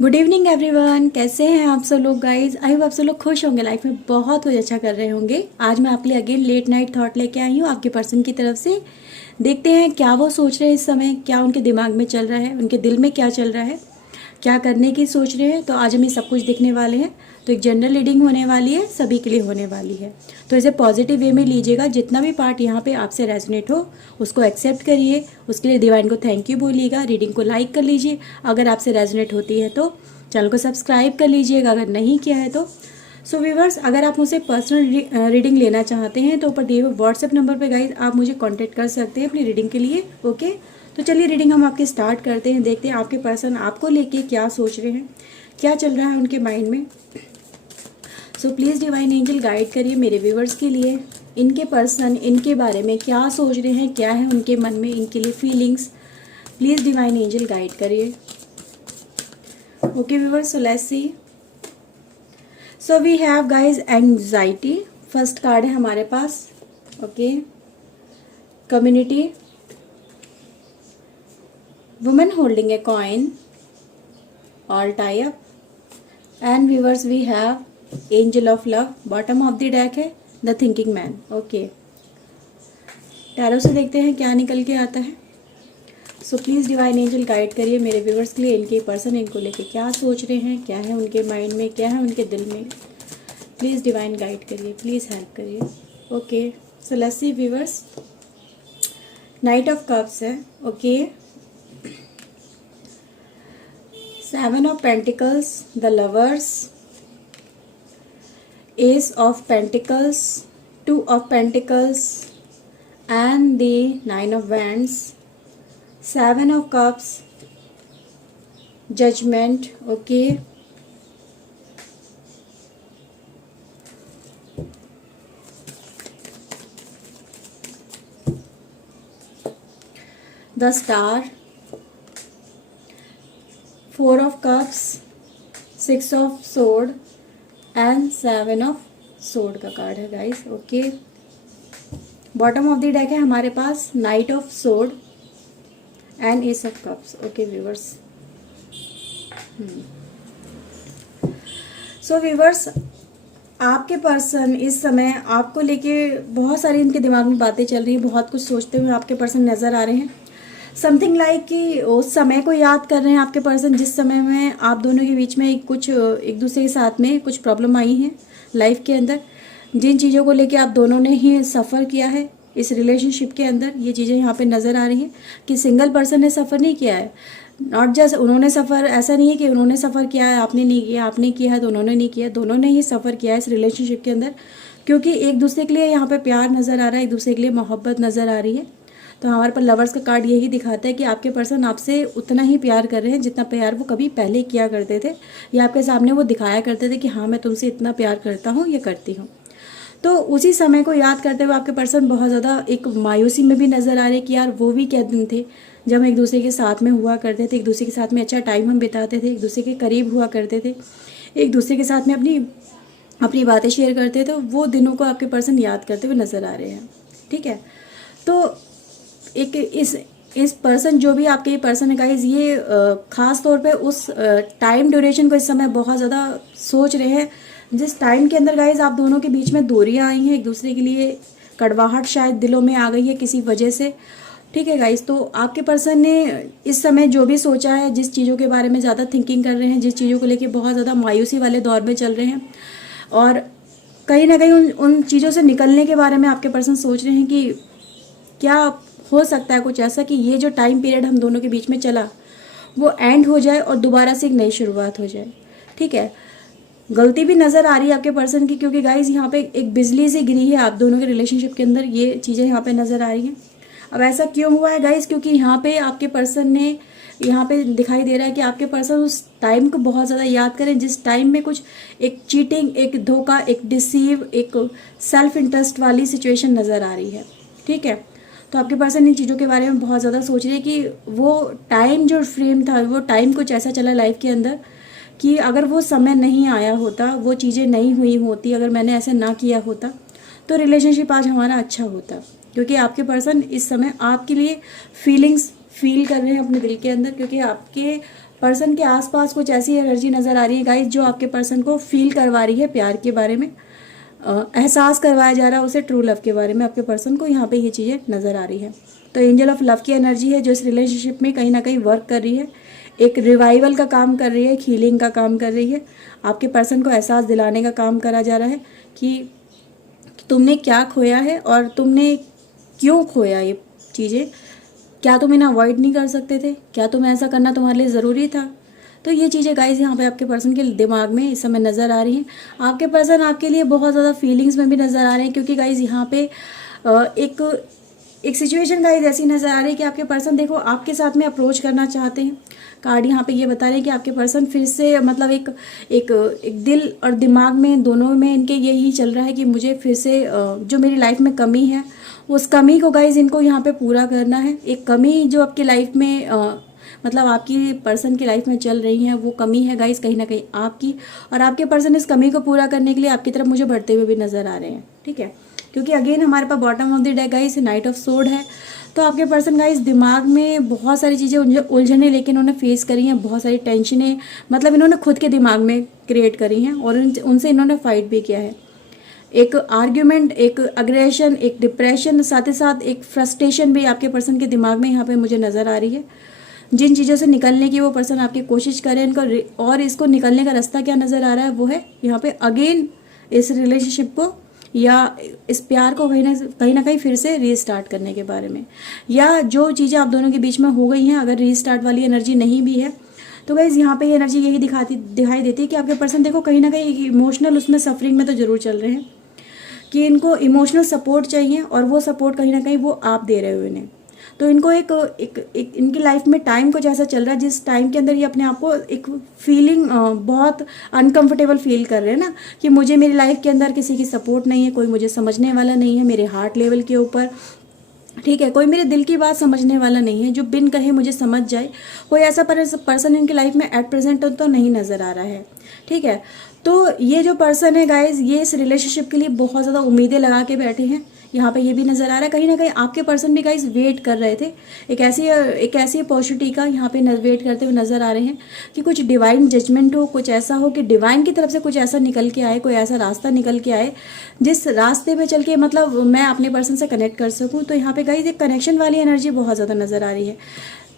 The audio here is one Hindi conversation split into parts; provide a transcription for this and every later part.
गुड इवनिंग एवरीवन, कैसे हैं आप सब लोग गाइज। आई होप आप सब लोग खुश होंगे, लाइफ में बहुत कुछ अच्छा कर रहे होंगे। आज मैं आपके लिए अगेन लेट नाइट थॉट लेके आई हूँ आपके पर्सन की तरफ से। देखते हैं क्या वो सोच रहे हैं इस समय, क्या उनके दिमाग में चल रहा है, उनके दिल में क्या चल रहा है, क्या करने की सोच रहे हैं। तो आज हम ये सब कुछ देखने वाले हैं। तो एक जनरल रीडिंग होने वाली है, सभी के लिए होने वाली है। तो इसे पॉजिटिव वे में लीजिएगा। जितना भी पार्ट यहाँ पे आपसे रेजोनेट हो उसको एक्सेप्ट करिए, उसके लिए डिवाइन को थैंक यू बोलिएगा। रीडिंग को लाइक कर लीजिए अगर आपसे रेजोनेट होती है तो। चैनल को सब्सक्राइब कर लीजिएगा अगर नहीं किया है तो। सो व्यूवर्स, अगर आप मुझसे पर्सनल रीडिंग लेना चाहते हैं तो ऊपर दिए हुए व्हाट्सएप नंबर पे गाइज आप मुझे कांटेक्ट कर सकते हैं अपनी रीडिंग के लिए। ओके, तो चलिए रीडिंग हम आपके स्टार्ट करते हैं। देखते हैं आपके पर्सन आपको लेके क्या सोच रहे हैं, क्या चल रहा है उनके माइंड में। सो प्लीज़ डिवाइन एंजल गाइड करिए मेरे व्यूवर्स के लिए। इनके पर्सन इनके बारे में क्या सोच रहे हैं, क्या है उनके मन में, इनके लिए feelings. Please divine angel guide करिए। Okay viewers, so let's see. So we have guys anxiety. First card है हमारे पास। Okay, community, women holding a coin, all tie up, and viewers we have angel of love. Bottom of the deck है the thinking man. Okay, tarot से देखते हैं क्या निकल के आता है। So please divine angel guide करिए मेरे व्यूवर्स के लिए। इनके पर्सन इनको लेके क्या सोच रहे हैं, क्या है उनके माइंड में, क्या है उनके दिल में। प्लीज़ डिवाइन गाइड करिए, प्लीज़ हेल्प करिए। Okay, so let's see viewers. Knight of cups है। Okay, seven of pentacles, the lovers, ace of pentacles, two of pentacles, and the nine of wands, seven of cups, judgement. Okay, the star, four of cups, six of sword and seven of sword का कार्ड है guys. Okay, bottom of the deck है हमारे पास knight of sword and S of cups. Okay viewers, so viewers, आपके पर्सन इस समय आपको लेके बहुत सारी इनके दिमाग में बातें चल रही हैं, बहुत कुछ सोचते हुए आपके पर्सन नज़र आ रहे हैं। समथिंग लाइक कि उस समय को याद कर रहे हैं आपके पर्सन जिस समय में आप दोनों के बीच में कुछ एक दूसरे के साथ में कुछ प्रॉब्लम आई है लाइफ के अंदर। जिन चीज़ों को लेके आप दोनों ने ही सफ़र किया है इस रिलेशनशिप के अंदर, ये चीज़ें यहाँ पे नज़र आ रही हैं कि सिंगल पर्सन ने सफ़र नहीं किया है। नॉट जस्ट उन्होंने सफ़र, ऐसा नहीं है कि उन्होंने सफ़र किया है आपने नहीं किया, आपने किया है तो उन्होंने नहीं किया, दोनों ने ही सफ़र किया है इस रिलेशनशिप के अंदर। क्योंकि एक दूसरे के लिए यहाँ पे प्यार नज़र आ रहा है, एक दूसरे के लिए मोहब्बत नज़र आ रही है। तो हमारे पर लवर्स का कार्ड यही दिखाता है कि आपके पर्सन आपसे उतना ही प्यार कर रहे हैं जितना प्यार वो कभी पहले किया करते थे, या आपके सामने वो दिखाया करते थे कि हाँ मैं तुमसे इतना प्यार करता हूँ या करती हूँ। तो उसी समय को याद करते हुए आपके पर्सन बहुत ज़्यादा एक मायूसी में भी नज़र आ रहे हैं कि यार वो भी क्या दिन थे जब हम एक दूसरे के साथ में हुआ करते थे, एक दूसरे के साथ में अच्छा टाइम हम बिताते थे, एक दूसरे के करीब हुआ करते थे, एक दूसरे के साथ में अपनी अपनी बातें शेयर करते थे। वो दिनों को आपके पर्सन याद करते हुए नज़र आ रहे हैं। ठीक है, तो एक इस पर्सन जो भी आपके ये पर्सन है गाइज, ये ख़ास तौर पे उस टाइम ड्यूरेशन को इस समय बहुत ज़्यादा सोच रहे हैं जिस टाइम के अंदर गाइज आप दोनों के बीच में दूरियां आई हैं, एक दूसरे के लिए कड़वाहट शायद दिलों में आ गई है किसी वजह से। ठीक है गाइज, तो आपके पर्सन ने इस समय जो भी सोचा है, जिस चीज़ों के बारे में ज़्यादा थिंकिंग कर रहे हैं, जिस चीज़ों को लेके बहुत ज़्यादा मायूसी वाले दौर में चल रहे हैं, और कहीं ना कहीं उन चीज़ों से निकलने के बारे में आपके पर्सन सोच रहे हैं कि क्या हो सकता है कुछ ऐसा कि ये जो टाइम पीरियड हम दोनों के बीच में चला वो एंड हो जाए और दोबारा से एक नई शुरुआत हो जाए। ठीक है, गलती भी नज़र आ रही है आपके पर्सन की, क्योंकि गाइज यहाँ पे एक बिजली से गिरी है आप दोनों के रिलेशनशिप के अंदर, ये चीज़ें यहाँ पे नज़र आ रही हैं। अब ऐसा क्यों हुआ है गाइज, क्योंकि यहाँ पे आपके पर्सन ने, यहाँ पे दिखाई दे रहा है कि आपके पर्सन उस टाइम को बहुत ज़्यादा याद करें जिस टाइम में कुछ एक चीटिंग, एक धोखा, एक डिसीव, एक सेल्फ इंटरेस्ट वाली सिचुएशन नज़र आ रही है। ठीक है, तो आपके पर्सन इन चीज़ों के बारे में बहुत ज़्यादा सोच रहे हैं कि वो टाइम जो फ्रेम था, वो टाइम कुछ ऐसा चला लाइफ के अंदर कि अगर वो समय नहीं आया होता, वो चीज़ें नहीं हुई होती, अगर मैंने ऐसे ना किया होता तो रिलेशनशिप आज हमारा अच्छा होता। क्योंकि आपके पर्सन इस समय आपके लिए फीलिंग्स फील कर रहे हैं अपने दिल के अंदर, क्योंकि आपके पर्सन के आसपास कुछ ऐसी एनर्जी नज़र आ रही है गाइस जो आपके पर्सन को फील करवा रही है प्यार के बारे में, एहसास करवाया जा रहा है उसे ट्रू लव के बारे में। आपके पर्सन को यहाँ पे ये चीज़ें नज़र आ रही है। तो एंजल ऑफ लव की एनर्जी है जो इस रिलेशनशिप में कहीं ना कहीं वर्क कर रही है, एक रिवाइवल का काम कर रही है, एक हीलिंग का काम कर रही है। आपके पर्सन को एहसास दिलाने का काम करा जा रहा है कि तुमने क्या खोया है और तुमने क्यों खोया ये चीज़ें, क्या तुम इन्हें अवॉइड नहीं कर सकते थे, क्या तुम्हें ऐसा करना तुम्हारे लिए ज़रूरी था। तो ये चीज़ें गाइस यहाँ पे आपके पर्सन के दिमाग में इस समय नज़र आ रही हैं। आपके पर्सन आपके लिए बहुत ज़्यादा फीलिंग्स में भी नज़र आ रहे हैं, क्योंकि गाइस यहाँ पे एक सिचुएशन गाइस ऐसी नज़र आ रही है कि आपके पर्सन देखो आपके साथ में अप्रोच करना चाहते हैं। कार्ड यहाँ पे ये बता रहे हैं कि आपके पर्सन फिर से मतलब एक दिल और दिमाग में दोनों में इनके यही चल रहा है कि मुझे फिर से जो मेरी लाइफ में कमी है उस कमी को गाइस इनको यहाँ पे पूरा करना है। एक कमी जो आपकी लाइफ में मतलब आपकी पर्सन की लाइफ में चल रही है वो कमी है गाइस कहीं ना कहीं आपकी, और आपके पर्सन इस कमी को पूरा करने के लिए आपकी तरफ मुझे बढ़ते हुए भी नजर आ रहे हैं। ठीक है, क्योंकि अगेन हमारे पास bottom of the deck guys knight of sword है। तो आपके पर्सन गाइस दिमाग में बहुत सारी चीज़ें उलझने लेके इन्होंने फेस करी हैं, बहुत सारी टेंशनें मतलब इन्होंने खुद के दिमाग में क्रिएट करी हैं और उनसे इन्होंने फाइट भी किया है। एक आर्ग्यूमेंट, एक अग्रेशन, एक डिप्रेशन, साथ ही साथ एक फ्रस्ट्रेशन भी आपके पर्सन के दिमाग में यहाँ पे मुझे नज़र आ रही है। जिन चीज़ों से निकलने की वो पर्सन आपकी कोशिश करें इनको, और इसको निकलने का रास्ता क्या नज़र आ रहा है वो है यहाँ पे अगेन इस रिलेशनशिप को या इस प्यार को कहीं ना कहीं फिर से रीस्टार्ट करने के बारे में, या जो चीज़ें आप दोनों के बीच में हो गई हैं अगर रीस्टार्ट वाली एनर्जी नहीं भी है तो गाइज यहाँ पे ये एनर्जी यही दिखाई देती है कि आपके पर्सन देखो कहीं ना कहीं इमोशनल उसमें सफरिंग में तो जरूर चल रहे हैं कि इनको इमोशनल सपोर्ट चाहिए और वो सपोर्ट कहीं ना कहीं वो आप दे रहे हो इन्हें। तो इनको एक इनकी लाइफ में टाइम कुछ ऐसा चल रहा है जिस टाइम के अंदर ये अपने आप को एक फीलिंग बहुत अनकंफर्टेबल फील कर रहे हैं ना, कि मुझे मेरी लाइफ के अंदर किसी की सपोर्ट नहीं है, कोई मुझे समझने वाला नहीं है मेरे हार्ट लेवल के ऊपर। ठीक है, कोई मेरे दिल की बात समझने वाला नहीं है जो बिन कहे मुझे समझ जाए। कोई ऐसा पर्सन इनकी लाइफ में एट प्रेजेंट तो नहीं नज़र आ रहा है। ठीक है, तो ये जो पर्सन है गाइज ये इस रिलेशनशिप के लिए बहुत ज़्यादा उम्मीदें लगा के बैठे हैं। यहाँ पे ये भी नज़र आ रहा है कहीं ना कहीं आपके पर्सन भी गाइज वेट कर रहे थे एक ऐसी अपॉर्चुनिटी का, यहाँ पे वेट करते हुए नज़र आ रहे हैं कि कुछ डिवाइन जजमेंट हो, कुछ ऐसा हो कि डिवाइन की तरफ से कुछ ऐसा निकल के आए, कोई ऐसा रास्ता निकल के आए जिस रास्ते में चल के मतलब मैं अपने पर्सन से कनेक्ट कर सकूँ। तो यहाँ पे गाइज एक कनेक्शन वाली एनर्जी बहुत ज़्यादा नज़र आ रही है।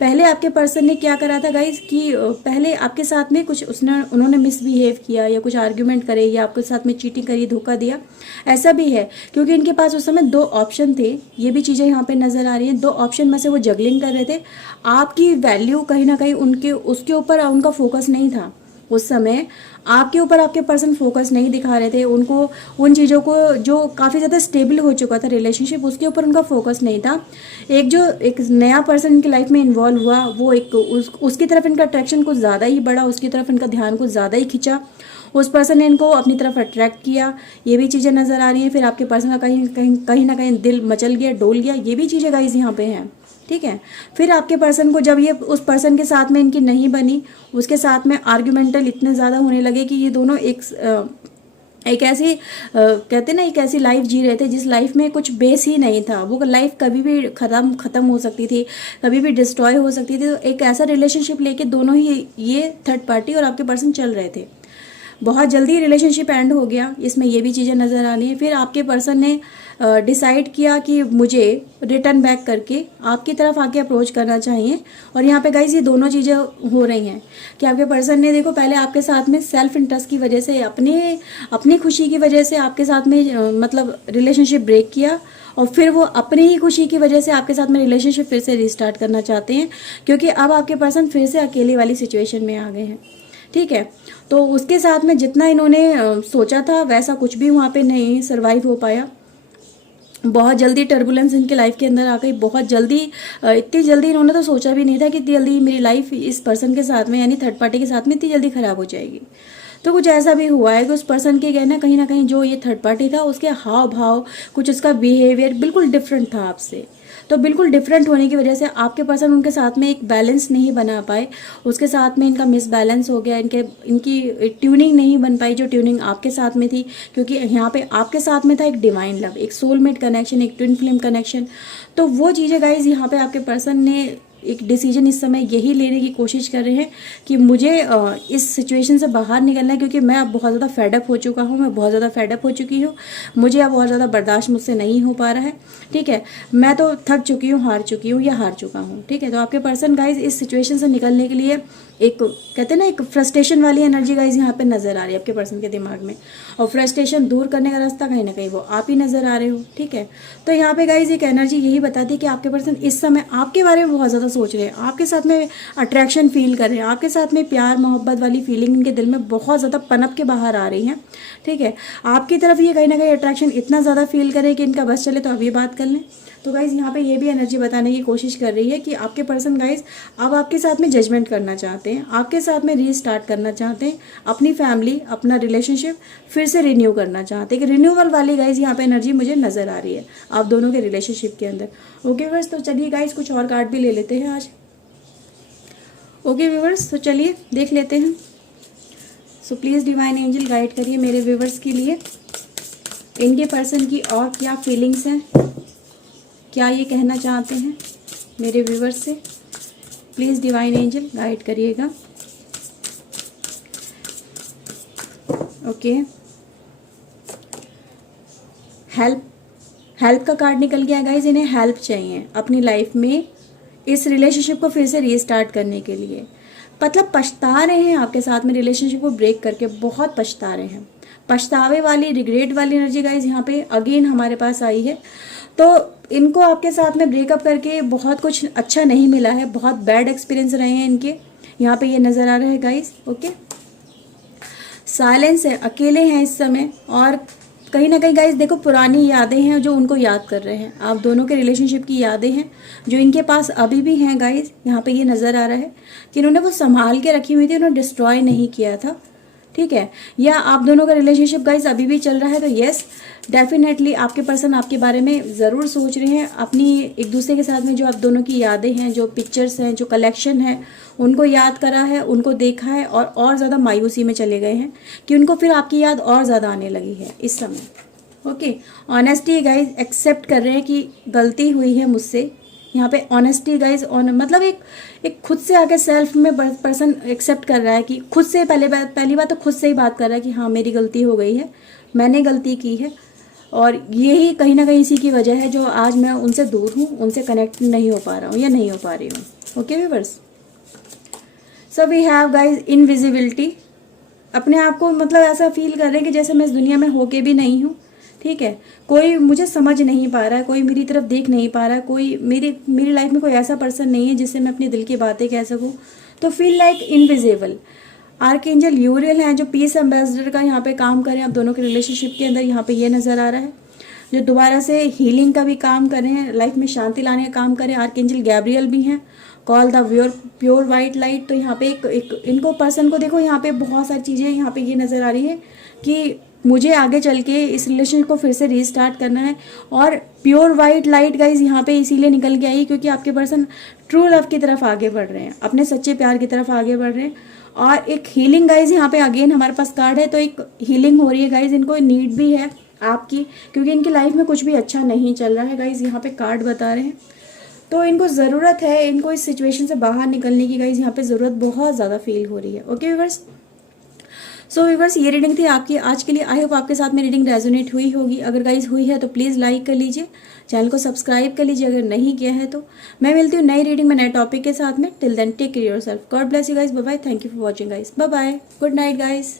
पहले आपके पर्सन ने क्या करा था गाइज कि पहले आपके साथ में कुछ उन्होंने मिसबिहेव किया या कुछ आर्ग्यूमेंट करे या आपके साथ में चीटिंग करी, धोखा दिया, ऐसा भी है क्योंकि इनके पास उस समय दो ऑप्शन थे। ये भी चीज़ें यहाँ पे नज़र आ रही हैं, दो ऑप्शन में से वो जगलिंग कर रहे थे। आपकी वैल्यू कहीं ना कहीं उसके ऊपर उनका फोकस नहीं था। उस समय आपके ऊपर आपके पर्सन फोकस नहीं दिखा रहे थे, उनको उन चीज़ों को जो काफ़ी ज़्यादा स्टेबल हो चुका था रिलेशनशिप उसके ऊपर उनका फोकस नहीं था। एक नया पर्सन इनकी लाइफ में इन्वॉल्व हुआ वो उसकी तरफ इनका अट्रैक्शन कुछ ज़्यादा ही बढ़ा, उसकी तरफ इनका ध्यान कुछ ज़्यादा ही खिंचा, उस पर्सन ने इनको अपनी तरफ अट्रैक्ट किया। ये भी चीज़ें नज़र आ रही हैं। फिर आपके पर्सन का कहीं ना कहीं दिल मचल गया, डोल गया, ये भी चीज़ें गाइस यहाँ पे हैं। ठीक है, फिर आपके पर्सन को जब ये उस पर्सन के साथ में इनकी नहीं बनी, उसके साथ में आर्ग्यूमेंटल इतने ज़्यादा होने लगे कि ये दोनों एक ऐसी कहते ना एक ऐसी लाइफ जी रहे थे जिस लाइफ में कुछ बेस ही नहीं था। वो लाइफ कभी भी ख़त्म हो सकती थी, कभी भी डिस्ट्रॉय हो सकती थी। तो एक ऐसा रिलेशनशिप लेके दोनों ही ये थर्ड पार्टी और आपके पर्सन चल रहे थे। बहुत जल्दी रिलेशनशिप एंड हो गया, इसमें ये भी चीज़ें नज़र आ रही हैं। फिर आपके पर्सन ने डिसाइड किया कि मुझे रिटर्न बैक करके आपकी तरफ आके अप्रोच करना चाहिए। और यहाँ पे गाइज ये दोनों चीज़ें हो रही हैं कि आपके पर्सन ने देखो पहले आपके साथ में सेल्फ इंटरेस्ट की वजह से अपनी खुशी की वजह से आपके साथ में मतलब रिलेशनशिप ब्रेक किया, और फिर वो अपनी ही खुशी की वजह से आपके साथ में रिलेशनशिप फिर से रिस्टार्ट करना चाहते हैं क्योंकि अब आपके पर्सन फिर से अकेले वाली सिचुएशन में आ गए हैं। ठीक है, तो उसके साथ में जितना इन्होंने सोचा था वैसा कुछ भी वहाँ पे नहीं सर्वाइव हो पाया। बहुत जल्दी टर्बुलेंस इनके लाइफ के अंदर आ गई, बहुत जल्दी, इतनी जल्दी इन्होंने तो सोचा भी नहीं था कि इतनी जल्दी मेरी लाइफ इस पर्सन के साथ में यानी थर्ड पार्टी के साथ में इतनी जल्दी खराब हो जाएगी। तो कुछ ऐसा भी हुआ है कि उस पर्सन के कहना कहीं ना कहीं जो ये थर्ड पार्टी था उसके हाव भाव, कुछ उसका बिहेवियर बिल्कुल डिफरेंट था आपसे। तो बिल्कुल डिफरेंट होने की वजह से आपके पर्सन उनके साथ में एक बैलेंस नहीं बना पाए, उसके साथ में इनका मिस बैलेंस हो गया, इनकी ट्यूनिंग नहीं बन पाई जो ट्यूनिंग आपके साथ में थी। क्योंकि यहाँ पे आपके साथ में था एक डिवाइन लव, एक सोलमेट कनेक्शन, एक ट्विन फ्लेम कनेक्शन। तो वो चीज़ें गाइज यहाँ पे आपके पर्सन ने एक डिसीजन इस समय यही लेने की कोशिश कर रहे हैं कि मुझे इस सिचुएशन से बाहर निकलना है, क्योंकि मैं अब बहुत ज़्यादा फेडअप हो चुका हूँ, मैं बहुत ज़्यादा फेडअप हो चुकी हूँ, मुझे अब बहुत ज़्यादा बर्दाश्त मुझसे नहीं हो पा रहा है। ठीक है, मैं तो थक चुकी हूँ, हार चुकी हूँ या हार चुका हूँ। ठीक है, तो आपके पर्सन गाइज इस सिचुएशन से निकलने के लिए एक कहते हैं ना, एक फ्रस्ट्रेशन वाली एनर्जी गाइज यहाँ पे नज़र आ रही है आपके पर्सन के दिमाग में, और फ्रस्ट्रेशन दूर करने का रास्ता कहीं ना कहीं वो आप ही नज़र आ रहे हो। ठीक है, तो यहाँ पे गाइज एक एनर्जी यही बताती है कि आपके पर्सन इस समय आपके बारे में बहुत ज़्यादा सोच रहे हैं, आपके साथ में अट्रैक्शन फील कर रहे हैं, आपके साथ में प्यार मोहब्बत वाली फीलिंग इनके दिल में बहुत ज़्यादा पनप के बाहर आ रही है। ठीक है, आपकी तरफ ये कहीं ना कहीं अट्रैक्शन इतना ज़्यादा फील करे कि इनका बस चले तो अभी बात कर लें। तो गाइज़ यहाँ पे ये भी एनर्जी बताने की कोशिश कर रही है कि आपके पर्सन गाइज़ अब आपके साथ में जजमेंट करना चाहते हैं, आपके साथ में रीस्टार्ट करना चाहते हैं, अपनी फैमिली अपना रिलेशनशिप फिर से रिन्यू करना चाहते हैं। कि रिन्यूअल वाली गाइज़ यहाँ पे एनर्जी मुझे नज़र आ रही है आप दोनों के रिलेशनशिप के अंदर। ओके व्यूअर्स, तो चलिए गाइज़ कुछ और कार्ड भी ले लेते हैं आज। ओके व्यूअर्स, तो चलिए देख लेते हैं। सो प्लीज़ डिवाइन एंजल गाइड करिए मेरे व्यूअर्स के लिए, इनके पर्सन की और क्या फीलिंग्स हैं, क्या ये कहना चाहते हैं मेरे व्यूअर्स से। प्लीज़ डिवाइन एंजल गाइड करिएगा। ओके, हेल्प का कार्ड निकल गया गाइज। इन्हें हेल्प चाहिए अपनी लाइफ में इस रिलेशनशिप को फिर से रीस्टार्ट करने के लिए। मतलब पछता रहे हैं आपके साथ में रिलेशनशिप को ब्रेक करके, बहुत पछता रहे हैं। पछतावे वाली रिग्रेट वाली एनर्जी गाइज यहाँ पे अगेन हमारे पास आई है। तो इनको आपके साथ में ब्रेकअप करके बहुत कुछ अच्छा नहीं मिला है, बहुत बैड एक्सपीरियंस रहे हैं इनके, यहाँ पे ये नज़र आ रहा है गाइज। ओके, साइलेंस है, अकेले हैं इस समय, और कहीं ना कहीं गाइज देखो पुरानी यादें हैं जो उनको याद कर रहे हैं, आप दोनों के रिलेशनशिप की यादें हैं जो इनके पास अभी भी हैं गाइज। यहाँ पे ये नज़र आ रहा है कि इन्होंने वो संभाल के रखी हुई थी, उन्होंने डिस्ट्रॉय नहीं किया था। ठीक है, या आप दोनों का रिलेशनशिप गाइज अभी भी चल रहा है, तो यस डेफिनेटली आपके पर्सन आपके बारे में ज़रूर सोच रहे हैं। अपनी एक दूसरे के साथ में जो आप दोनों की यादें हैं, जो पिक्चर्स हैं, जो कलेक्शन है, उनको याद करा है, उनको देखा है, और ज़्यादा मायूसी में चले गए हैं कि उनको फिर आपकी याद और ज़्यादा आने लगी है इस समय। ओके, ऑनेस्टी गाइज एक्सेप्ट कर रहे हैं कि गलती हुई है मुझसे। यहाँ पे ऑनेस्टी गाइज मतलब एक खुद से आके सेल्फ में पर्सन एक्सेप्ट कर रहा है कि खुद से पहली बात तो खुद से ही बात कर रहा है कि हाँ मेरी गलती हो गई है, मैंने गलती की है, और यही कहीं ना कहीं इसी की वजह है जो आज मैं उनसे दूर हूँ, उनसे कनेक्ट नहीं हो पा रहा हूँ या नहीं हो पा रही हूँ। Okay viewers, so we have guys invisibility. अपने आप को मतलब ऐसा फील कर रहे हैं कि जैसे मैं इस दुनिया में होके भी नहीं हूँ। ठीक है, कोई मुझे समझ नहीं पा रहा है, कोई मेरी तरफ देख नहीं पा रहा है, कोई मेरी लाइफ में कोई ऐसा पर्सन नहीं है जिससे मैं अपने दिल की बातें कह सकूँ। तो फील लाइक इनविजिबल। आर्कएंजल यूरियल हैं जो पीस एम्बेसडर का यहाँ पे काम करें आप दोनों के रिलेशनशिप के अंदर, यहाँ पे ये नज़र आ रहा है। जो दोबारा से हीलिंग का भी काम कर रहे हैं, लाइफ में शांति लाने का काम करें। आर्कएंजल गैब्रियल भी हैं, call the pure white light. तो यहाँ पे एक इनको पर्सन को देखो, यहाँ पे बहुत सारी चीज़ें यहाँ पे ये नज़र आ रही है कि मुझे आगे चल के इस रिलेशनशिप को फिर से रीस्टार्ट करना है। और प्योर वाइट लाइट गाइज यहाँ पे इसीलिए निकल के आई क्योंकि आपके पर्सन ट्रू लव की तरफ आगे बढ़ रहे हैं, अपने सच्चे प्यार की तरफ आगे बढ़ रहे हैं। और एक हीलिंग गाइज यहाँ पे अगेन हमारे पास कार्ड है, तो एक हीलिंग हो रही है गाइज। इनको नीड भी है आपकी, क्योंकि इनकी लाइफ में कुछ भी अच्छा नहीं चल रहा है गाइज, यहाँ पे कार्ड बता रहे हैं। तो इनको ज़रूरत है, इनको इस सिचुएशन से बाहर निकलने की गाइज यहाँ पे ज़रूरत बहुत ज़्यादा फील हो रही है। ओके व्यूअर्स, सो व्यूअर्स ये रीडिंग थी आपकी आज के लिए। आई होप आपके साथ में रीडिंग रेजोनेट हुई होगी। अगर गाइज हुई है तो प्लीज़ लाइक कर लीजिए, चैनल को सब्सक्राइब कर लीजिए अगर नहीं किया है तो। मैं मिलती हूँ नई रीडिंग में नए टॉपिक के साथ में। Till then take care yourself, God bless you guys, bye bye, thank you for watching guys, bye bye, good night guys.